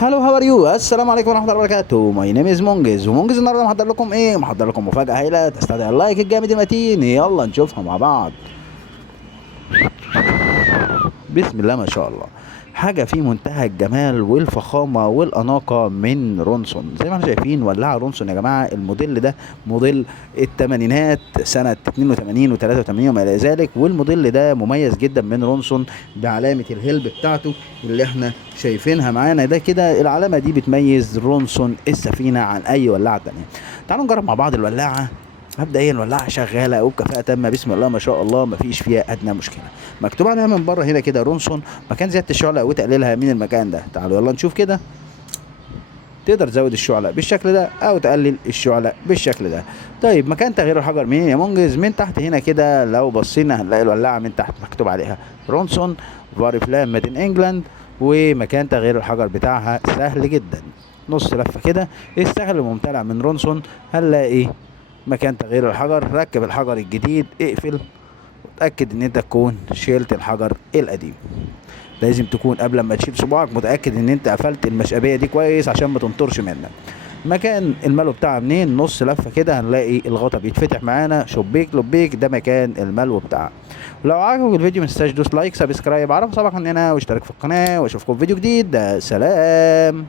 هلو هاو ار يو، السلام عليكم ورحمه الله وبركاته. ماي نيم از مونجز، ومونجز النهارده محضر لكم ايه؟ محضر لكم مفاجاه هايله تستدعي اللايك الجامد المتين. يلا نشوفها مع بعض. بسم الله ما شاء الله. حاجة في منتهى الجمال والفخامة والأناقة من رونسون. زي ما احنا شايفين ولاعة رونسون يا جماعة. الموديل ده موديل التمانينات، سنة 82 و83 وما إلى ذلك. والموديل ده مميز جدا من رونسون بعلامة الهلب بتاعته اللي احنا شايفينها معانا ده كده. العلامة دي بتميز رونسون السفينة عن أي ولاعة تانية. تعالوا نجرب مع بعض الولاعة. مبدئيا الولاعه شغاله وبكفاءه تامه، بسم الله ما شاء الله، مفيش فيها ادنى مشكله. مكتوب عليها من بره هنا كده رونسون، مكان زياده الشعله وتقليلها من المكان ده. تعالوا يلا نشوف كده. تقدر تزود الشعلة بالشكل ده او تقلل الشعلة بالشكل ده. طيب مكان تغيير الحجر منين يا منجز؟ من تحت هنا كده. لو بصينا هنلاقي الولاعه من تحت مكتوب عليها رونسون فاري فلام ميد ان انجلاند. ومكان تغيير الحجر بتاعها سهل جدا، نص لفه كده. استغل الممتلئ من رونسون. هنلاقي مكان تغيير الحجر. ركب الحجر الجديد، اقفل وتأكد ان انت تكون شيلت الحجر القديم. لازم تكون قبل ما تشيل صباعك متأكد ان انت قفلت المشقبية دي كويس عشان ما تنطرش منك. مكان الملو بتاعها منين؟ نص لفة كده هنلاقي الغطا بيتفتح معانا، شبيك لبيك، ده مكان الملو بتاعها. ولو عجبك الفيديو متنساش دوس لايك، سبسكرايب، عرف صباحك عننا واشترك في القناة، واشوفكم في فيديو جديد. سلام.